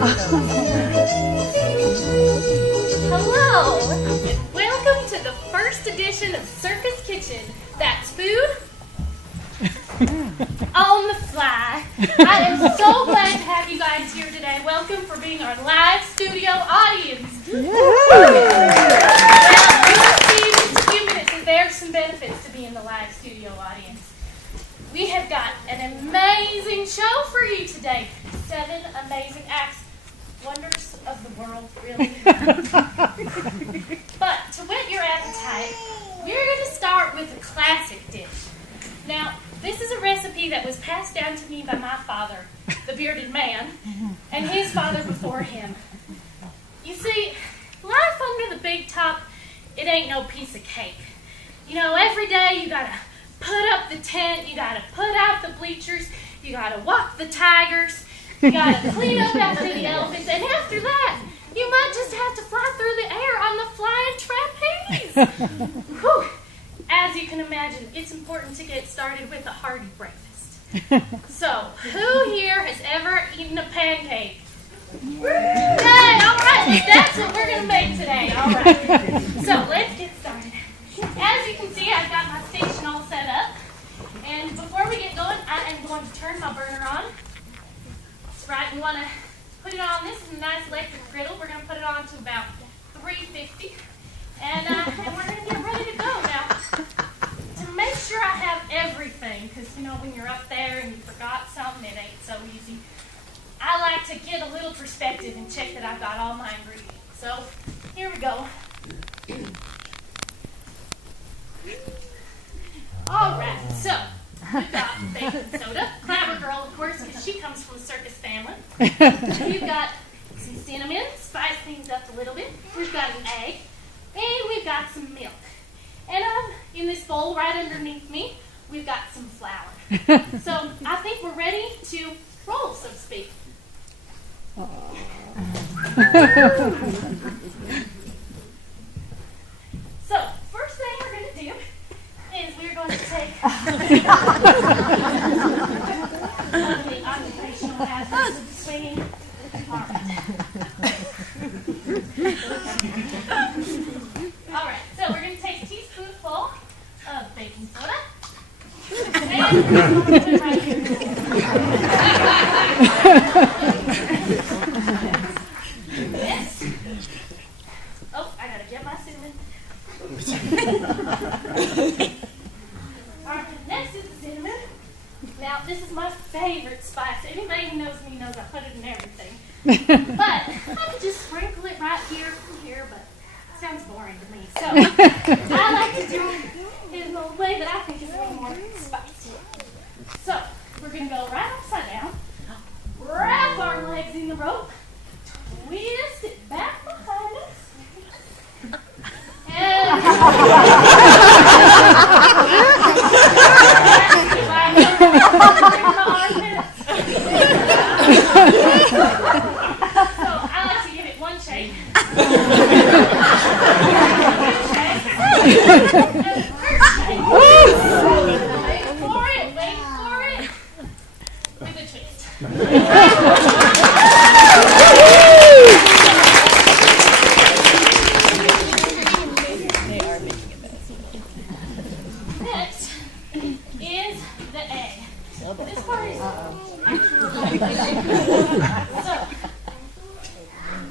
Hello, and welcome to the first edition of Circus Kitchen. That's food on the fly. I am so glad to have you guys here today. Welcome for being our live studio audience. Well, you'll see in just a few minutes that there are some benefits to being the live studio audience. We have got an amazing show for you today. 7 amazing acts. Wonders of the world, really. But to whet your appetite, we're going to start with a classic dish. Now, this is a recipe that was passed down to me by my father, the bearded man, and his father before him. You see, life under the big top, it ain't no piece of cake. You know, every day you got to put up the tent, you got to put out the bleachers, you got to walk the tigers, you got to clean up after the elephants, and after that, you might just have to fly through the air on the flying trapeze. Whew. As you can imagine, it's important to get started with a hearty breakfast. So, who here has ever eaten a pancake? Yay, all right, that's what we're going to make today, all right. So, let's get started. As you can see, I've got my station all set up. And before we get going, I am going to turn my burner on. That's right, we want to put it on. This is a nice electric griddle. We're going to put it on to about 350. And we're going to get ready to go. Now, to make sure I have everything, because, you know, when you're up there and you forgot something, it ain't so easy. I like to get a little perspective and check that I've got all my ingredients. So, here we go. All right, so we've got baking soda, Clever Girl, of course, because she comes from the Circus family. We've got some cinnamon, spice things up a little bit. We've got an egg, and we've got some milk. And in this bowl right underneath me, we've got some flour. So I think we're ready to roll, so to speak. So, first thing we're going to do is we're going to take the occupational hazards of the swinging. All right, so we're going to take a teaspoonful of baking soda. And we're going to put it right here. Yes. Oh, I got to get my cinnamon. All right, next is the cinnamon. Now, this is my favorite spice. Anybody who knows me knows I put it in everything. But I could just sprinkle it right here from here, but it sounds boring to me. So I like to do it in a way that I think is a little more spicy. So we're going to go right upside down, wrap our legs in the rope, twist it back behind us, and so I like to give it one shake. Wait for it. With a twist. They are making a mess. Next is the egg. This part is so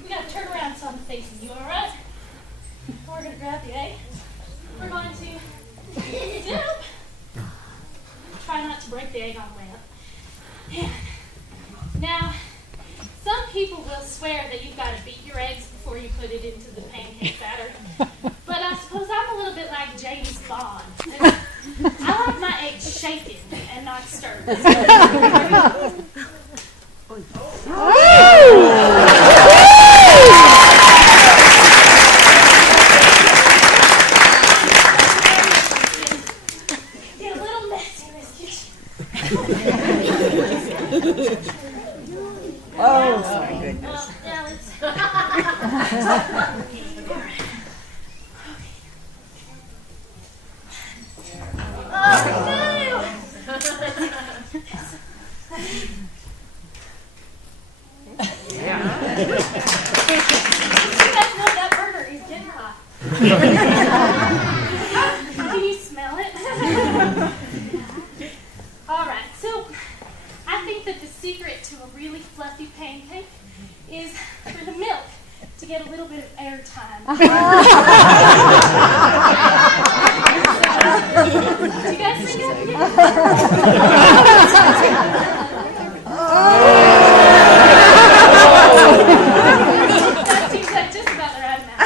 you gotta turn around so I'm facing you, alright? We're gonna grab the egg. We're going to dip. Try not to break the egg all the way up. And now, some people will swear that you've got to beat your eggs before you put it into the pancake batter. But I suppose I'm a little bit like James Bond. I like my eggs shaken and not stirred. Get a little messy in this kitchen. Oh, my goodness. Now let's... Yeah. is for the milk to get a little bit of airtime. Do you guys think that? That seems like just about the right amount.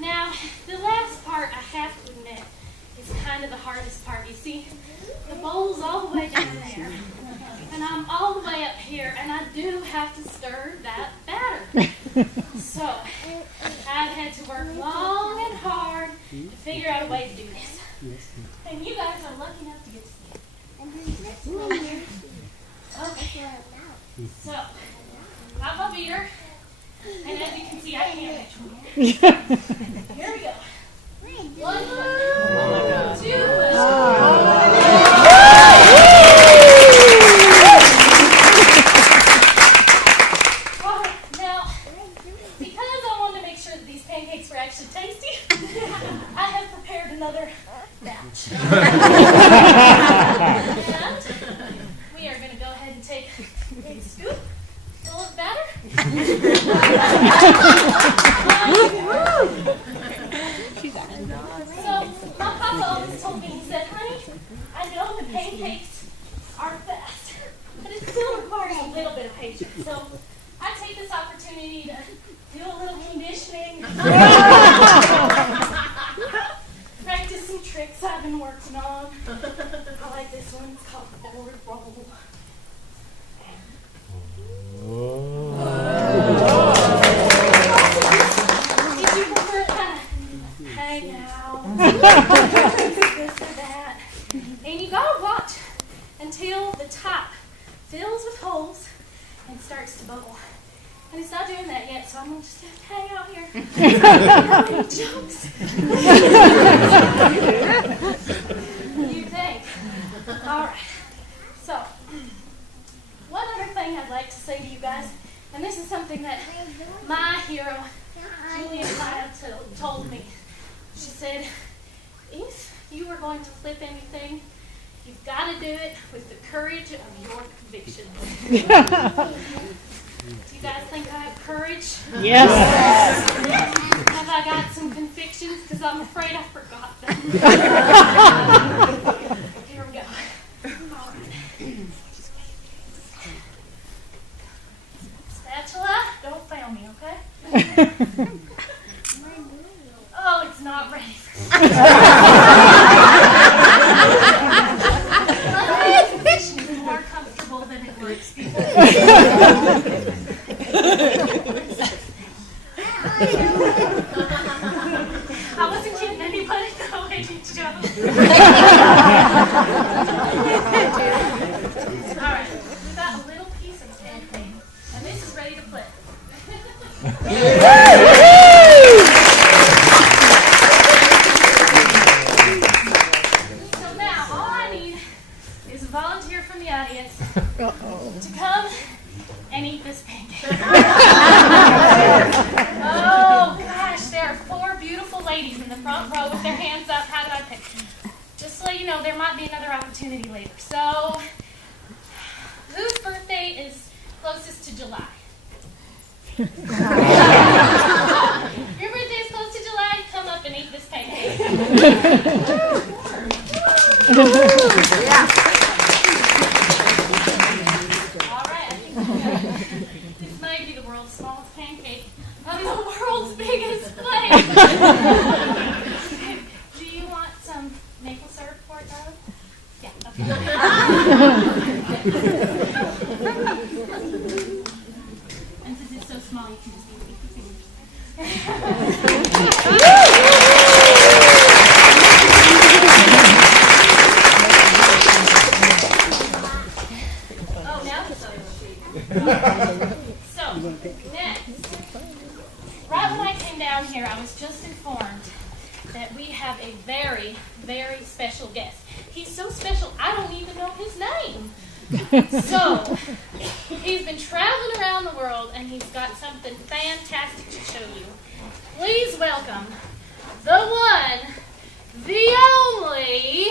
Now, the last part, I have to admit, is kind of the hardest part. You see, the bowl's all the way down there, and I'm all the way up here, and I do have to stir that batter. So, I've had to work long and hard to figure out a way to do this. And you guys are lucky enough to get to see it. Okay. So, got my beater, and as you can see, I can't reach one here. Here we go. 1 foot, 2 foot. All right, now, because I wanted to make sure that these pancakes were actually tasty, I have prepared another batch. And we are going to go ahead and take a big scoop full of batter. So, my papa always told me, he said, honey, I know the pancakes are fast, but it still requires a little bit of patience. So, I take this opportunity to do a little conditioning, practice some tricks I've been working on. I like this one, it's called forward roll. If you prefer kind of hang out, this or that, and you gotta watch until the top fills with holes and starts to bubble. And it's not doing that yet, so I'm gonna just have to hang out here. Any jokes? You think? All right. So, one other thing I'd like to say to you guys, and this is something that my hero, Julia Cloud, told me. She said, if you are going to flip anything, you've got to do it with the courage of your convictions. Do you guys think I have courage? Yes. Have I got some convictions? Because I'm afraid I forgot them. Here we go. All right. Spatula, don't fail me, okay? Oh, it's not ready. My position is more comfortable than it looks. I wasn't kidding anybody, though. I need to go. All right, we've got a little piece of pancake, and this is ready to flip. So now, all I need is a volunteer from the audience to come and eat this pancake. Oh gosh, there are 4 beautiful ladies in the front row with their hands up. How did I pick? Just so you know, there might be another opportunity later. So, whose birthday is closest to July? Your birthday is close to July, come up and eat this pancake. Alright, I think this might be the world's smallest pancake on the world's biggest plate. Do you want some maple syrup for it, darling? Yeah, okay. And since it's so small, you can just eat it with your Oh, now the soda sheet. So, next. Right when I came down here, I was just informed that we have a very, very special guest. He's so special, I don't even know his name. So, he's been traveling around the world, and he's got something fantastic to show you. Please welcome the one, the only